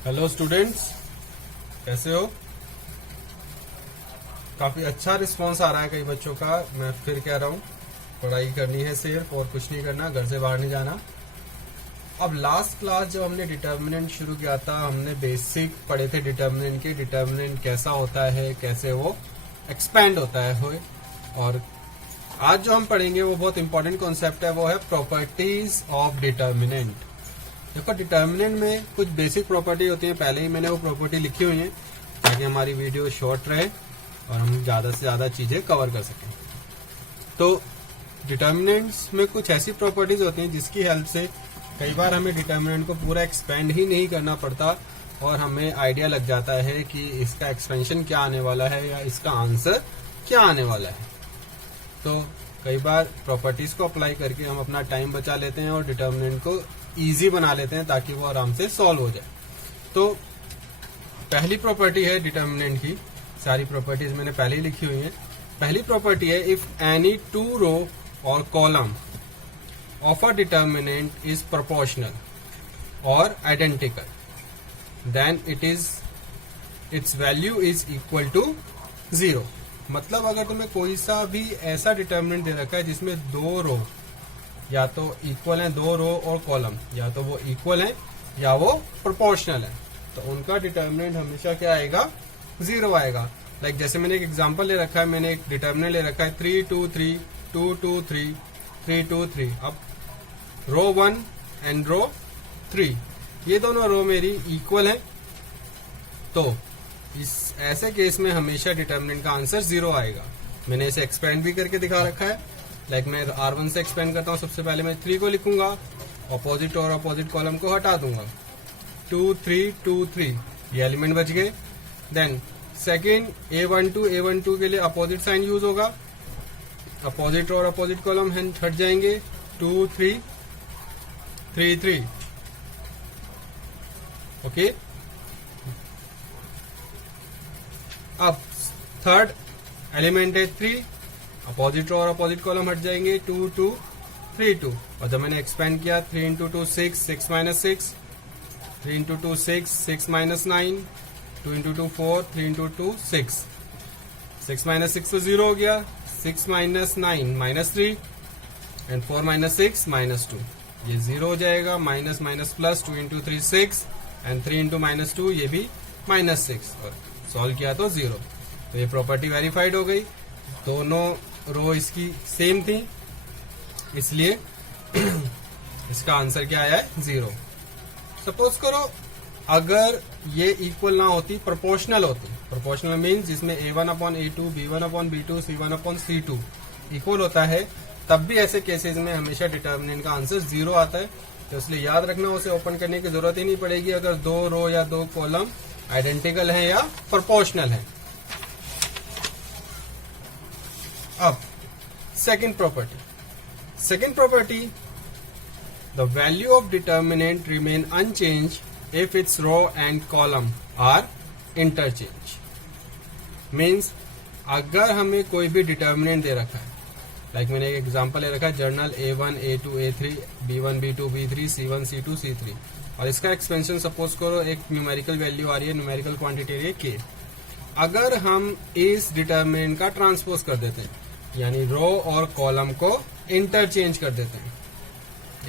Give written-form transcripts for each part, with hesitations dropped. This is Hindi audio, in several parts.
हेलो स्टूडेंट्स, कैसे हो? काफी अच्छा रिस्पांस आ रहा है कई बच्चों का। मैं फिर कह रहा हूँ, पढ़ाई करनी है सिर्फ, और कुछ नहीं करना, घर से बाहर नहीं जाना। अब लास्ट क्लास जब हमने डिटर्मिनेंट शुरू किया था, हमने बेसिक पढ़े थे डिटर्मिनेंट के। डिटर्मिनेंट कैसा होता है, कैसे वो एक्सपैंड होता है। और आज जो हम पढ़ेंगे वो बहुत इंपॉर्टेंट कॉन्सेप्ट है, वो है प्रॉपर्टीज ऑफ डिटर्मिनेंट। देखो, डिटर्मिनेंट में कुछ बेसिक प्रॉपर्टी होती है, पहले ही मैंने वो प्रॉपर्टी लिखी हुई है ताकि हमारी वीडियो शॉर्ट रहे और हम ज्यादा से ज्यादा चीजें कवर कर सकें। तो डिटर्मिनेंट्स में कुछ ऐसी प्रॉपर्टीज होती हैं जिसकी हेल्प से कई बार हमें डिटर्मिनेंट को पूरा एक्सपेंड ही नहीं करना पड़ता और हमें आइडिया लग जाता है कि इसका एक्सपेंशन क्या आने वाला है या इसका आंसर क्या आने वाला है। तो कई बार प्रॉपर्टीज को अप्लाई करके हम अपना टाइम बचा लेते हैं और डिटर्मिनेंट को इजी बना लेते हैं ताकि वो आराम से सॉल्व हो जाए। तो पहली प्रॉपर्टी है डिटर्मिनेंट की, सारी प्रॉपर्टीज मैंने पहले ही लिखी हुई हैं। पहली प्रॉपर्टी है, इफ एनी टू रो और column of a determinant is proportional or identical then its value is equal to 0। मतलब अगर तुम्हें कोई सा भी ऐसा डिटर्मिनेंट दे रखा है जिसमें दो रो या तो इक्वल है, दो रो और कॉलम या तो वो इक्वल है या वो प्रोपोर्शनल है, तो उनका डिटर्मिनेंट हमेशा क्या आएगा? 0 आएगा। लाइक जैसे मैंने एक एग्जांपल ले रखा है, मैंने एक डिटर्मिनेंट ले रखा है 3 2 3 2 2 3 3 2 3। अब रो 1 एंड रो 3, ये दोनों रो मेरी इक्वल है, तो इस ऐसे केस में हमेशा डिटर्मिनेंट का आंसर 0 आएगा। मैंने इसे एक्सपेंड भी करके दिखा रखा है। लाइक मैं R1 से एक्सपेंड करता हूँ, सबसे पहले मैं 3 को लिखूंगा, ऑपोजिट और ऑपोजिट कॉलम को हटा दूंगा, 2 3 2 3, ये एलिमेंट बच गए। देन सेकेंड A12 के लिए अपोजिट साइन यूज होगा, अपोजिट और अपोजिट कॉलम हट जाएंगे, 2 3 3 3। ओके, अब थर्ड एलिमेंट है 3, अपोजिट और अपोजिट कॉलम हट जाएंगे, 2 2 3 2। और जब मैंने एक्सपेंड किया, 3 into 2 6 6 minus 6, 3 into 2 6 6 minus 9, 2 into 2 4, 3 into 2 6, 6 minus 6 तो 0 हो गया, 6 minus 9 minus 3 and 4 minus 6 minus 2, ये 0 हो जाएगा। Minus minus plus, 2 into 3 6 and 3 into minus 2, ये भी माइनस 6, और सॉल्व किया तो 0। तो ये प्रॉपर्टी वेरीफाइड हो गई। दोनों रो इसकी सेम थी, इसलिए इसका आंसर क्या आया है? 0। सपोज करो अगर ये इक्वल ना होती, प्रोपोर्शनल होती। प्रोपोर्शनल मीन्स जिसमें A1/A2, B1/B2, C1/C2 इक्वल होता है, तब भी ऐसे केसेस में हमेशा डिटर्मिनेंट का आंसर 0 आता है। तो इसलिए याद रखना, उसे ओपन करने की जरूरत ही नहीं पड़ेगी अगर दो रो या दो कॉलम आइडेंटिकल है या प्रोपोर्शनल है। अब second property, the value of determinant remain unchange if its row and column are interchange. Means अगर हमें कोई भी डिटर्मिनेंट दे रखा है, लाइक मैंने एक एग्जांपल ले रखा है, journal A1 A2 A3 B1 B2 B3 C1 C2 C3, और इसका एक्सपेंशन सपोज करो एक न्यूमेरिकल वैल्यू आ रही है, न्यूमेरिकल क्वांटिटी आ रही है K। अगर हम इस डिटर्मिनेंट का ट्रांसपोज कर देते हैं, यानी रो और कॉलम को इंटरचेंज कर देते हैं,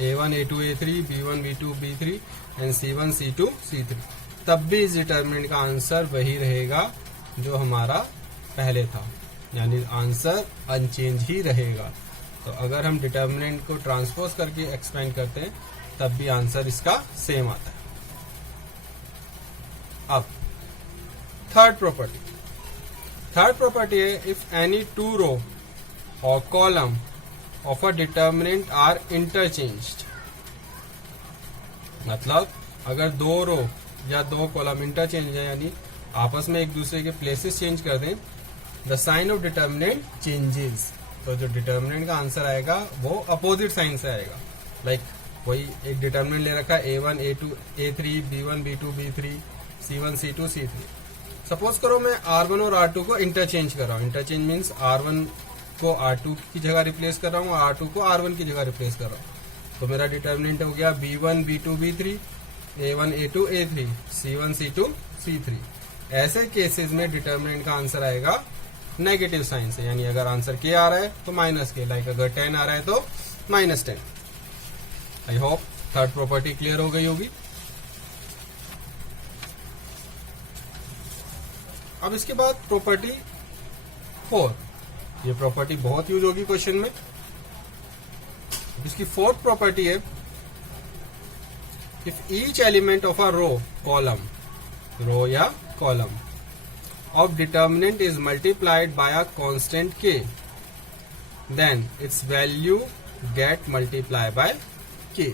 A1 A2 A3 B1 B2 B3 and C1 C2 C3, तब भी इस डिटर्मिनेंट का आंसर वही रहेगा जो हमारा पहले था, यानी आंसर अनचेंज ही रहेगा। तो अगर हम डिटर्मिनेंट को ट्रांसपोज करके एक्सपेंड करते हैं, तब भी आंसर इसका सेम आता है। अब थर्ड प्रॉपर्टी है, इफ एनी टू रो और column of a determinant are interchanged. मतलब अगर दो रो या दो कॉलम इंटरचेंज है, यानी आपस में एक दूसरे के प्लेसेस चेंज कर दें, the sign of determinant changes, तो जो डिटर्मिनेंट का आंसर आएगा वो अपोजिट साइन से आएगा। लाइक कोई एक डिटर्मिनेंट ले रखा है A1 A2 A3 B1 B2 B3 C1 C2 C3। Suppose करो मैं R1 और R2 को इंटरचेंज कर रहा हूँ। इंटरचेंज मीन्स R1 को R2 की जगह रिप्लेस कर रहा हूँ, R2 को R1 की जगह रिप्लेस कर रहा हूँ। तो मेरा डिटर्मिनेंट हो गया B1 B2 B3 A1 A2 A3 C1 C2 C3। ऐसे केसेस में डिटर्मिनेंट का आंसर आएगा नेगेटिव साइन से, यानी अगर आंसर के आ रहा है तो माइनस के, लाइक अगर 10 आ रहा है तो -10। I hope third property clear हो गई होगी। अब इसके बाद प्रॉपर्टी 4, ये प्रॉपर्टी बहुत यूज होगी क्वेश्चन में। इसकी फोर्थ प्रॉपर्टी है, if each element of a row या column of determinant is multiplied by a constant k, then its value get multiplied by k।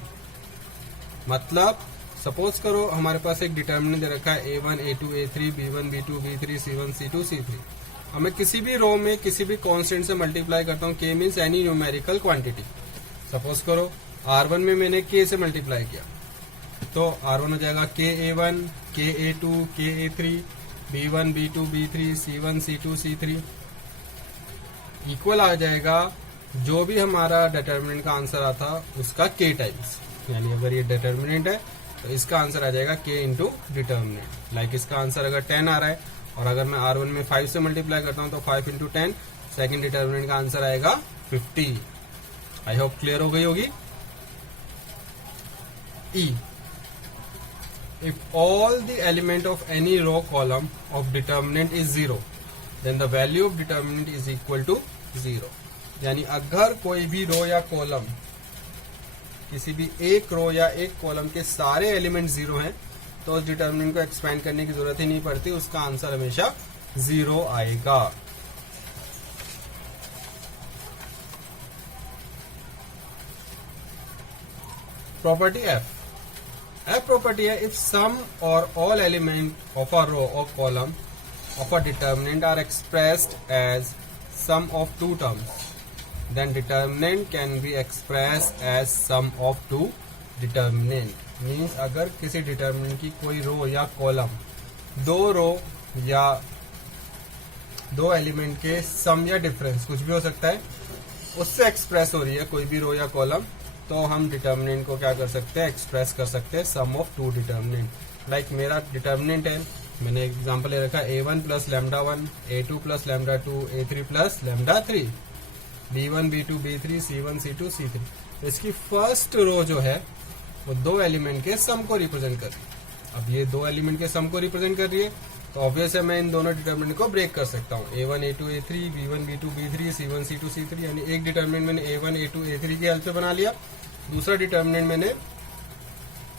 मतलब सपोज करो हमारे पास एक डिटर्मिनेंट दे रखा है A1 A2 A3 B1 B2 B3 C1 C2 C3। अब मैं किसी भी रो में किसी भी कांस्टेंट से मल्टीप्लाई करता हूँ, k means any numerical quantity. Suppose करो R1 में मैंने k से मल्टीप्लाई किया तो R1 हो जाएगा KA1 KA2 KA3 B1 B2 B3 C1 C2 C3 equal आ जाएगा जो भी हमारा डिटर्मिनेंट का आंसर आता उसका k टाइम्स। यानी अगर ये डिटर्मिनेंट है तो इसका आंसर आ जाएगा k इंटू डिटर्मिनेंट। लाइक इसका आंसर अगर 10 आ रहा है और अगर मैं R1 में 5 से मल्टीप्लाई करता हूं तो 5 इंटू 10, सेकेंड डिटर्मिनेंट का आंसर आएगा 50। आई होप क्लियर हो गई होगी। E, if all the element of any row column of determinant is 0, then the value of determinant is equal to 0। यानी अगर कोई भी रो या कॉलम, किसी भी एक रो या एक कॉलम के सारे एलिमेंट 0 हैं तो उस डिटर्मिनेंट को एक्सपेंड करने की जरूरत ही नहीं पड़ती, उसका आंसर हमेशा 0 आएगा। प्रॉपर्टी F property है, if sum or all element of a row or column of a determinant are expressed as sum of two terms, then determinant can be expressed as sum of two determinant। Means अगर किसी डिटर्मिनेंट की कोई रो या कॉलम दो रो या दो एलिमेंट के सम या डिफरेंस कुछ भी हो सकता है उससे एक्सप्रेस हो रही है कोई भी रो या कॉलम, तो हम डिटर्मिनेंट को क्या कर सकते हैं, एक्सप्रेस कर सकते हैं सम ऑफ टू डिटर्मिनेंट। लाइक मेरा डिटर्मिनेंट है, मैंने एग्जांपल ले रखा है A1 plus lambda 1 A2 plus lambda 2 A3 plus lambda 3 B1 B2 B3 C1 C2 C3। तो इसकी फर्स्ट रो जो है वो दो एलिमेंट के सम को रिप्रेजेंट कर रही है। अब ये दो एलिमेंट के सम को रिप्रेजेंट कर रही है तो ऑब्वियस है मैं इन दोनों डिटर्मिनेंट को ब्रेक कर सकता हूँ, A1 A2 A3 B1 B2 B3 C1 C2 C3। यानी एक डिटर्मिनेंट मैंने A1 A2 A3 की हेल्प से बना लिया, दूसरा डिटर्मिनेंट मैंने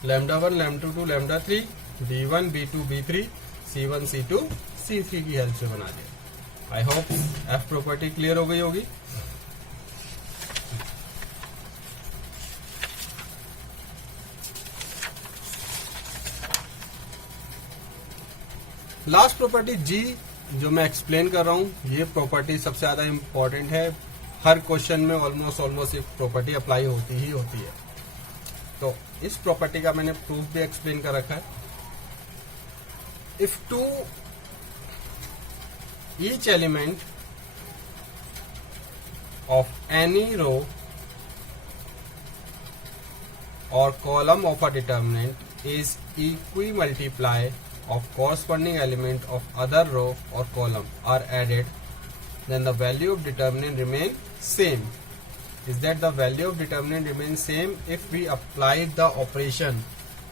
lambda 1 lambda 2 lambda 3 B1 B2 B3 C1 C2 C3 की हेल्प से बना दिया। I hope F property clear हो गई होगी। लास्ट प्रॉपर्टी G जो मैं एक्सप्लेन कर रहा हूं, ये प्रॉपर्टी सबसे ज्यादा इंपॉर्टेंट है। हर क्वेश्चन में ऑलमोस्ट एक प्रॉपर्टी अप्लाई होती ही होती है। तो इस प्रॉपर्टी का मैंने प्रूफ भी एक्सप्लेन कर रखा है। If to each element of any row और column of a determinant is equi multiply of corresponding element of other row or column are added, then the value of determinant remain same। Is that the value of determinant remains same if we applied the operation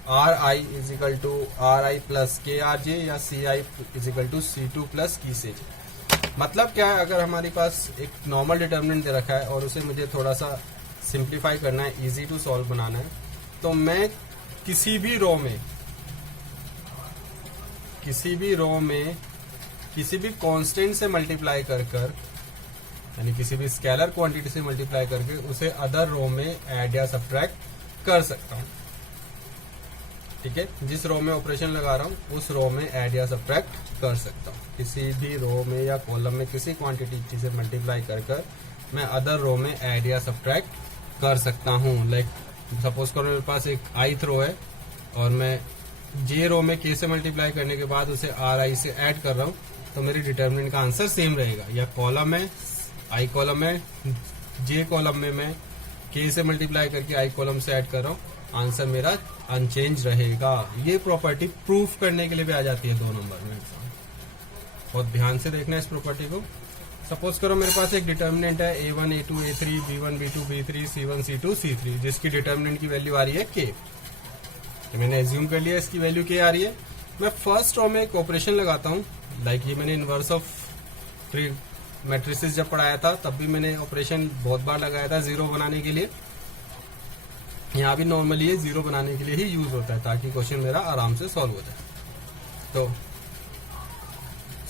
Ri is equal to Ri plus Krj या Ci is equal to C2 plus Kj। मतलब क्या है, अगर हमारे पास एक नॉर्मल डिटर्मिनेंट दे रखा है और उसे मुझे थोड़ा सा सिंप्लीफाई करना है, इजी टू सॉल्व बनाना है, तो मैं किसी भी रो में किसी भी कांस्टेंट से मल्टीप्लाई कर यानी किसी भी स्केलर क्वांटिटी से मल्टीप्लाई करके उसे अदर रो में ऐड या सब्ट्रैक्ट कर सकता हूं। ठीक है, जिस रो में ऑपरेशन लगा रहा हूं उस रो में ऐड या सब्ट्रैक्ट कर सकता हूं। किसी भी रो में या कॉलम में किसी क्वांटिटी से मल्टीप्लाई कर मैं अदर रो में ऐड या सब्ट्रैक्ट कर सकता हूं। लाइक सपोज करो मेरे पास एक ith रो है और मैं जे रो में k से मल्टीप्लाई करने के बाद उसे Ri से ऐड कर रहा हूं, तो मेरी डिटर्मिनेंट का आंसर सेम रहेगा। या कॉलम है, i कॉलम है, j कॉलम में मैं k से मल्टीप्लाई करके i कॉलम से ऐड कर रहा हूं, आंसर मेरा अनचेंज रहेगा। ये प्रॉपर्टी प्रूफ करने के लिए भी आ जाती है 2 नंबर में एग्जाम। बहुत ध्यान से देखना है इस प्रॉपर्टी को। सपोज करो मेरे पास एक डिटर्मिनेंट है A1 A2 A3 B1 B2 B3 C1 C2 C3 जिसकी डिटर्मिनेंट की वैल्यू आ रही है K। तो मैंने एज्यूम कर लिया इसकी वैल्यू K आ रही है। मैं फर्स्ट रो में एक ऑपरेशन लगाता हूँ, लाइक ये मैंने इनवर्स ऑफ 3 मैट्रिसेस जब पढ़ाया था तब भी मैंने ऑपरेशन बहुत बार लगाया था जीरो बनाने के लिए। यहाँ भी नॉर्मली ये जीरो बनाने के लिए ही यूज होता है ताकि क्वेश्चन मेरा आराम से सॉल्व हो जाए। तो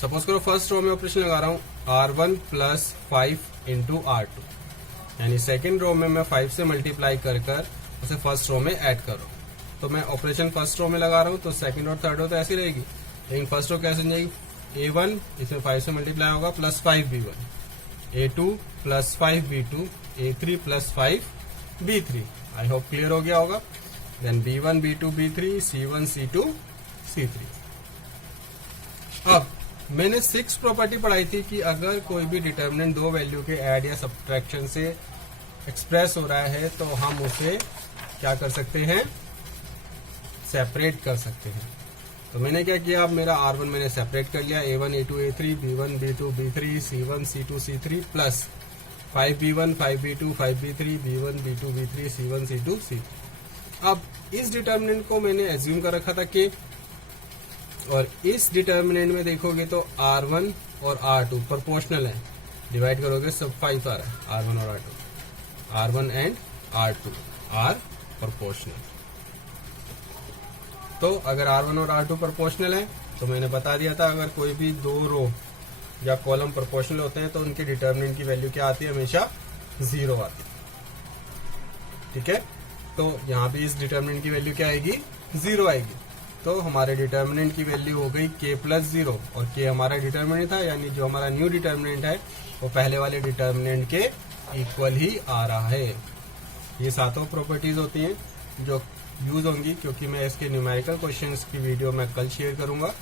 सपोज करो फर्स्ट रो में ऑपरेशन लगा रहा हूँ R1 प्लस 5 इंटू R2, यानी सेकेंड रो में मैं 5 से मल्टीप्लाई कर उसे फर्स्ट रो में ऐड कर रहा हूँ। तो मैं ऑपरेशन फर्स्ट रो में लगा रहा हूँ तो सेकंड और थर्ड रो तो ऐसी रहेगी, लेकिन फर्स्ट रो कैसे जाएगी, A1 इसमें 5 से मल्टीप्लाई होगा plus 5 B1, A2 plus 5 B2, A3 plus 5 B3। I hope clear हो गया होगा। Then B1 B2 B3 C1 C2 C3। अब मैंने 6 प्रॉपर्टी पढ़ाई थी कि अगर कोई भी डिटर्मिनेंट 2 वैल्यू के ऐड या सब्ट्रैक्शन से एक्सप्रेस हो रहा है तो हम उसे क्या कर सकते हैं, सेपरेट कर सकते हैं। तो मैंने क्या किया, अब मेरा R1 मैंने सेपरेट कर लिया, A1 A2 A3 B1 B2 B3 C1 C2 C3 plus 5B1 5B2 5B3 B1 B2 B3 C1 C2 C3। अब इस डिटर्मिनेंट को मैंने एज्यूम कर रखा था कि, और इस डिटर्मिनेंट में देखोगे तो R1 और R2 प्रोपोर्शनल है, डिवाइड करोगे सब 5 आ रहा है, R1 और R2, R1 and R2 are proportional. तो अगर R1 और R2 प्रोपोर्शनल है तो मैंने बता दिया था अगर कोई भी 2 रो या कॉलम प्रोपोर्शनल होते हैं तो उनके डिटर्मिनेंट की वैल्यू क्या आती है, हमेशा 0 आती है। ठीक है, तो यहाँ भी इस डिटर्मिनेंट की वैल्यू क्या आएगी, 0 आएगी। तो हमारे डिटर्मिनेंट की वैल्यू हो गई K प्लस 0, और K हमारा डिटर्मिनेंट था, यानी जो हमारा न्यू डिटर्मिनेंट है वो पहले वाले डिटर्मिनेंट के इक्वल ही आ रहा है। ये 7 प्रॉपर्टीज होती हैं जो यूज होंगी, क्योंकि मैं इसके न्यूमेरिकल क्वेश्चंस की वीडियो मैं कल शेयर करूंगा।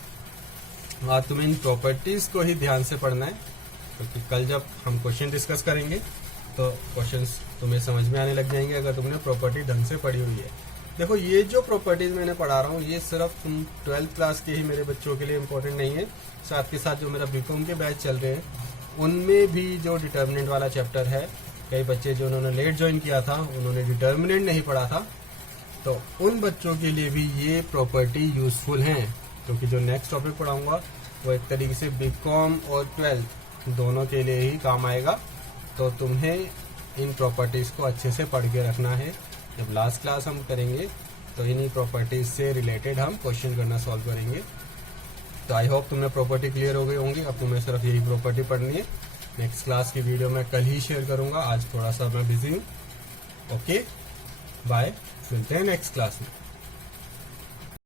आज तुम्हें इन प्रॉपर्टीज को ही ध्यान से पढ़ना है, क्योंकि कल जब हम क्वेश्चन डिस्कस करेंगे तो क्वेश्चंस तुम्हें समझ में आने लग जाएंगे अगर तुमने प्रॉपर्टी ढंग से पढ़ी हुई है। देखो ये जो प्रॉपर्टीज मैंने पढ़ा रहा हूँ ये सिर्फ तुम 12th क्लास के ही मेरे बच्चों के लिए इम्पोर्टेंट नहीं है, साथ के साथ जो मेरा बीकॉम के बैच चल रहे हैं उनमें भी जो डिटर्मिनेंट वाला चैप्टर है, कई बच्चे जो उन्होंने लेट ज्वाइन किया था उन्होंने डिटर्मिनेंट नहीं पढ़ा था, तो उन बच्चों के लिए भी ये प्रॉपर्टी यूजफुल है, क्योंकि जो नेक्स्ट टॉपिक पढ़ाऊंगा वो एक तरीके से बीकॉम और 12th दोनों के लिए ही काम आएगा। तो तुम्हें इन प्रॉपर्टीज को अच्छे से पढ़ के रखना है। जब लास्ट क्लास हम करेंगे तो इन्हीं प्रॉपर्टीज से रिलेटेड हम क्वेश्चन करना सॉल्व करेंगे। तो आई होप तुम्हें प्रॉपर्टी क्लियर हो गई होंगी। अब तुम्हें सिर्फ यही प्रॉपर्टी पढ़नी है। नेक्स्ट क्लास की वीडियो मैं कल ही शेयर करूंगा, आज थोड़ा सा मैं बिजी हूँ। ओके बाय, मिलते हैं नेक्स्ट क्लास में।